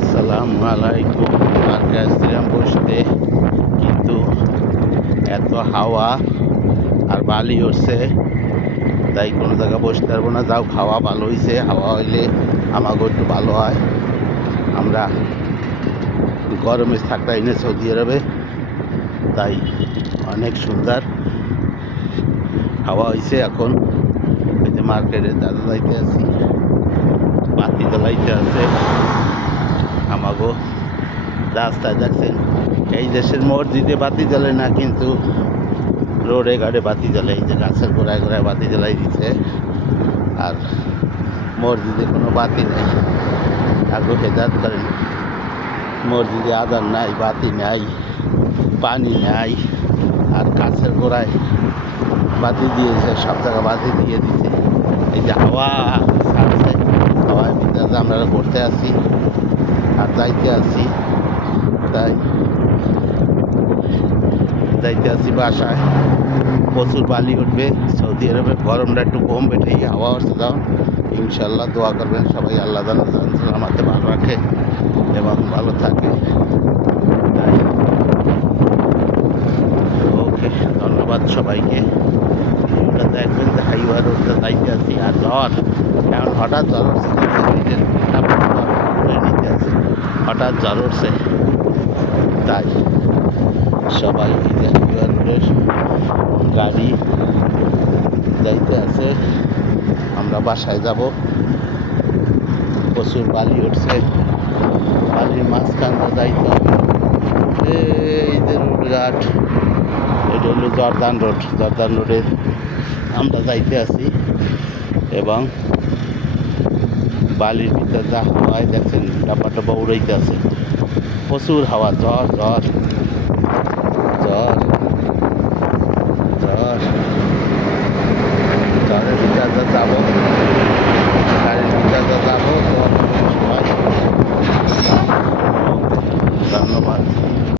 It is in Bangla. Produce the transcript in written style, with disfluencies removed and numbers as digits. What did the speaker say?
আসসালামু আলাইকুম। পার্কে আসছিলাম বসতে, কিন্তু এত হাওয়া আর বালি উঠছে, তাই কোনো জায়গায় বসতে পারবো না। যাও, হাওয়া ভালো হয়েছে, হাওয়া হইলে আমাকেও একটু ভালো হয়। আমরা গরমে থাকতে এনে সৌদি আরবে, তাই অনেক সুন্দর হাওয়া হয়েছে। এখন এই যে মার্কেটে দাদা যাইতে আছি, বাতি জ্বালাইতে আছে আমাগো রাস্তায়। দেখছেন, এই দেশের মসজিদে বাতি জ্বলে না, কিন্তু রোডে ঘাটে বাতি জ্বলে। এই যে গাছের গোড়ায় গোড়ায় বাতি জ্বালাই দিচ্ছে, আর মসজিদে কোনো বাতি নেই। আগে হেদায়ত করেন, মসজিদে আজান নাই, বাতি নাই, পানি নাই, আর গাছের গোড়ায় বাতি দিয়েছে, সব জায়গায় বাতি দিয়ে দিছে। এই যে হাওয়া ছাড়ছে, হাওয়ার ভিতরে আমরা ঘুরতে আসি আর যাইতে আসি, তাই যাইতে আসি বাসায়। প্রচুর বালি উঠবে সৌদি আরবে, গরমটা একটু কম বেঠে হাওয়া আসছে। যাও, ইনশাল্লাহ দোয়া করবেন সবাই, আল্লাহ আমাকে ভালো রাখে এবং ভালো থাকে। তাই ওকে, ধন্যবাদ সবাইকে। ভিডিওটা দেখবেন যে হাইওয়া রোডটা যাইতে আসি, আর জ্বর এখন হঠাৎ জ্বর উঠছে, নিতে আছে, হঠাৎ জ্বর উঠছে। তাই সবাই এই যে হাইওয়া রোডের গাড়ি যাইতে আছে, আমরা বাসায় যাব। প্রচুর বালি উঠছে, বালির মাঝখানটা যাইতে হবে। এই যে রোডঘাট, এটা হলো জর্দান রোড। জর্দান রোডে আমরা যাইতে আছি, এবং বালির ভিতরে যা হাওয়ায় দেখছেন, ডাব্বা ডাব্বা উড়াইতে আছে, প্রচুর হাওয়া। জ্বর জ্বর জ্বর জ্বর জ্বরের ভিতরে যাবো, গাড়ির ভিতরে যাবো তো